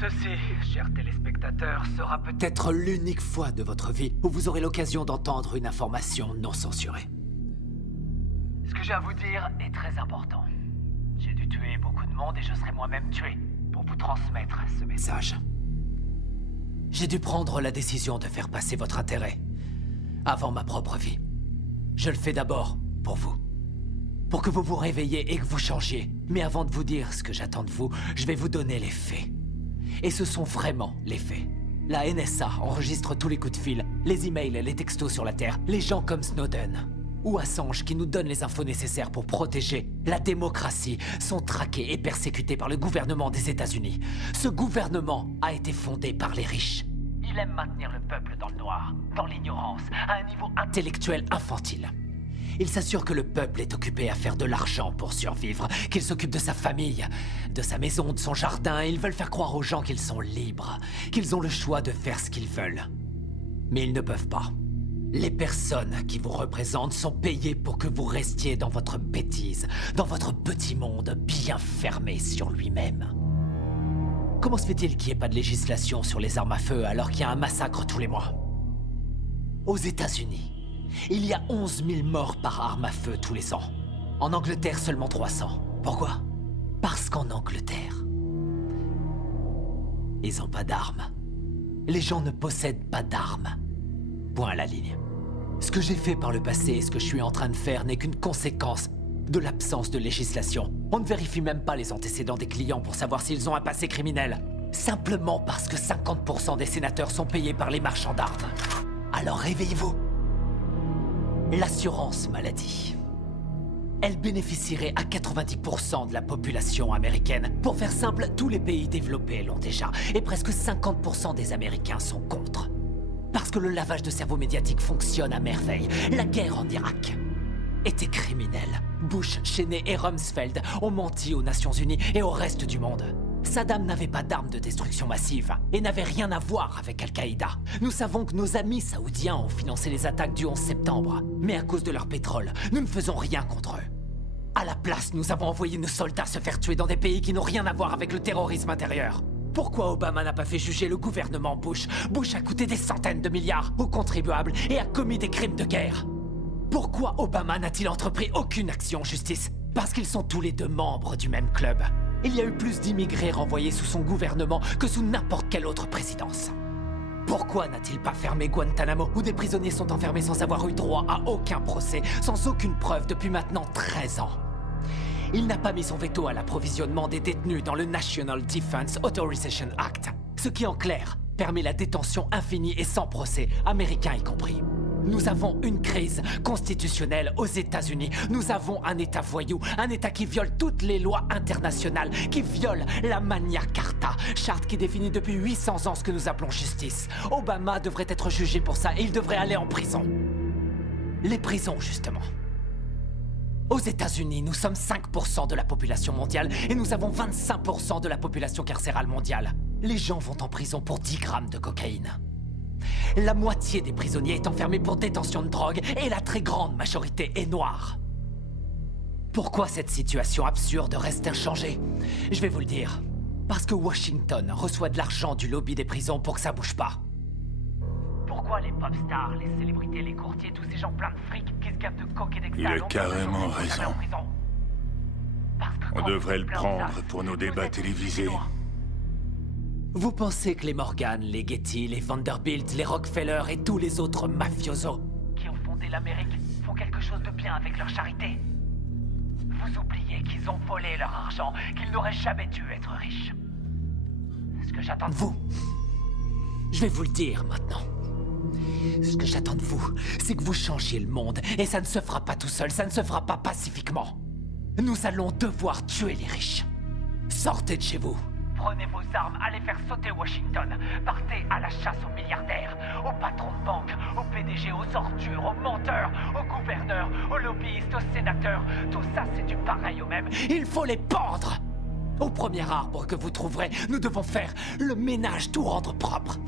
Ceci, chers téléspectateurs, sera peut-être l'unique fois de votre vie où vous aurez l'occasion d'entendre une information non censurée. Ce que j'ai à vous dire est très important. J'ai dû tuer beaucoup de monde et je serai moi-même tué pour vous transmettre ce message. J'ai dû prendre la décision de faire passer votre intérêt avant ma propre vie. Je le fais d'abord pour vous. Pour que vous vous réveilliez et que vous changiez. Mais avant de vous dire ce que j'attends de vous, je vais vous donner les faits. Et ce sont vraiment les faits. La NSA enregistre tous les coups de fil, les emails, les textos sur la Terre, les gens comme Snowden ou Assange qui nous donnent les infos nécessaires pour protéger la démocratie sont traqués et persécutés par le gouvernement des États-Unis. Ce gouvernement a été fondé par les riches. Il aime maintenir le peuple dans le noir, dans l'ignorance, à un niveau intellectuel infantile. Il s'assure que le peuple est occupé à faire de l'argent pour survivre, qu'il s'occupe de sa famille, de sa maison, de son jardin. Ils veulent faire croire aux gens qu'ils sont libres, qu'ils ont le choix de faire ce qu'ils veulent. Mais ils ne peuvent pas. Les personnes qui vous représentent sont payées pour que vous restiez dans votre bêtise, dans votre petit monde bien fermé sur lui-même. Comment se fait-il qu'il n'y ait pas de législation sur les armes à feu alors qu'il y a un massacre tous les mois? Aux États-Unis, il y a 11 000 morts par arme à feu tous les ans. En Angleterre, seulement 300. Pourquoi? Parce qu'en Angleterre, ils n'ont pas d'armes. Les gens ne possèdent pas d'armes. Point à la ligne. Ce que j'ai fait par le passé et ce que je suis en train de faire n'est qu'une conséquence de l'absence de législation. On ne vérifie même pas les antécédents des clients pour savoir s'ils ont un passé criminel. Simplement parce que 50% des sénateurs sont payés par les marchands d'armes. Alors réveillez-vous. L'assurance maladie. Elle bénéficierait à 90% de la population américaine. Pour faire simple, tous les pays développés l'ont déjà. Et presque 50% des Américains sont contre. Parce que le lavage de cerveau médiatique fonctionne à merveille. La guerre en Irak était criminelle. Bush, Cheney et Rumsfeld ont menti aux Nations Unies et au reste du monde. Saddam n'avait pas d'armes de destruction massive et n'avait rien à voir avec Al-Qaïda. Nous savons que nos amis saoudiens ont financé les attaques du 11 septembre. Mais à cause de leur pétrole, nous ne faisons rien contre eux. À la place, nous avons envoyé nos soldats se faire tuer dans des pays qui n'ont rien à voir avec le terrorisme intérieur. Pourquoi Obama n'a pas fait juger le gouvernement Bush? Bush a coûté des centaines de milliards aux contribuables et a commis des crimes de guerre. Pourquoi Obama n'a-t-il entrepris aucune action en justice? Parce qu'ils sont tous les deux membres du même club. Il y a eu plus d'immigrés renvoyés sous son gouvernement que sous n'importe quelle autre présidence. Pourquoi n'a-t-il pas fermé Guantanamo, où des prisonniers sont enfermés sans avoir eu droit à aucun procès, sans aucune preuve depuis maintenant 13 ans? Il n'a pas mis son veto à l'approvisionnement des détenus dans le National Defense Authorization Act, ce qui en clair permet la détention infinie et sans procès, américains y compris. Nous avons une crise constitutionnelle aux États-Unis. Nous avons un État voyou, un État qui viole toutes les lois internationales, qui viole la Magna Carta, charte qui définit depuis 800 ans ce que nous appelons justice. Obama devrait être jugé pour ça et il devrait aller en prison. Les prisons, justement. Aux États-Unis, nous sommes 5% de la population mondiale et nous avons 25% de la population carcérale mondiale. Les gens vont en prison pour 10 grammes de cocaïne. La moitié des prisonniers est enfermée pour détention de drogue et la très grande majorité est noire. Pourquoi cette situation absurde reste inchangée? Je vais vous le dire. Parce que Washington reçoit de l'argent du lobby des prisons pour que ça bouge pas. Pourquoi les pop stars, les célébrités, les courtiers, tous ces gens pleins de fric qui se gavent de coke et d'extase? Il a carrément raison. On devrait le prendre pour nos débats télévisés. Vous pensez que les Morgan, les Getty, les Vanderbilt, les Rockefeller et tous les autres mafiosos qui ont fondé l'Amérique font quelque chose de bien avec leur charité? Vous oubliez qu'ils ont volé leur argent, qu'ils n'auraient jamais dû être riches. Ce que j'attends de vous, je vais vous le dire maintenant. Ce que j'attends de vous, c'est que vous changiez le monde. Et ça ne se fera pas tout seul, ça ne se fera pas pacifiquement. Nous allons devoir tuer les riches. Sortez de chez vous. Prenez vos armes, allez faire sauter Washington. Partez à la chasse aux milliardaires, aux patrons de banque, aux PDG, aux ordures, aux menteurs, aux gouverneurs, aux lobbyistes, aux sénateurs. Tout ça, c'est du pareil au même. Il faut les pendre. Au premier arbre que vous trouverez, nous devons faire le ménage, tout rendre propre.